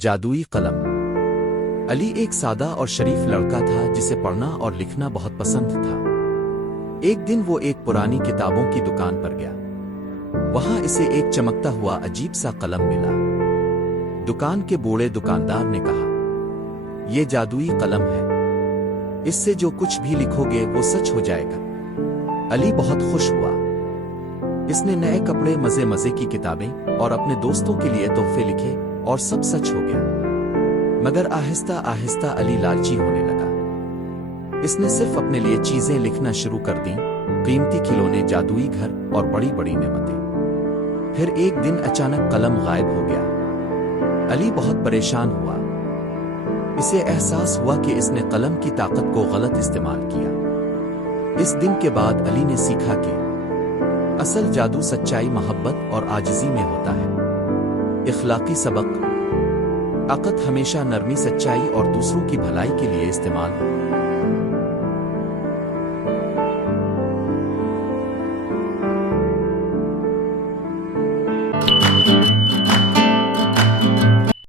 جادوئی قلم۔ علی ایک سادہ اور شریف لڑکا تھا جسے پڑھنا اور لکھنا بہت پسند تھا۔ ایک دن وہ ایک پرانی کتابوں کی دکان پر گیا۔ وہاں اسے ایک چمکتا ہوا عجیب سا قلم ملا۔ دکان کے بوڑھے دکاندار نے کہا، یہ جادوئی قلم ہے، اس سے جو کچھ بھی لکھو گے وہ سچ ہو جائے گا۔ علی بہت خوش ہوا۔ اس نے نئے کپڑے، مزے مزے کی کتابیں اور اپنے دوستوں کے لیے تحفے لکھے اور سب سچ ہو گیا۔ مگر آہستہ آہستہ علی لالچی ہونے لگا۔ اس نے صرف اپنے لیے چیزیں لکھنا شروع کر دیں، قیمتی کھلونے، جادوئی گھر اور بڑی بڑی نعمتیں۔ پھر ایک دن اچانک قلم غائب ہو گیا۔ علی بہت پریشان ہوا۔ اسے احساس ہوا کہ اس نے قلم کی طاقت کو غلط استعمال کیا۔ اس دن کے بعد علی نے سیکھا کہ اصل جادو سچائی، محبت اور عاجزی میں ہوتا ہے۔ اخلاقی سبق: عقل ہمیشہ نرمی، سچائی اور دوسروں کی بھلائی کے لیے استعمال ہو۔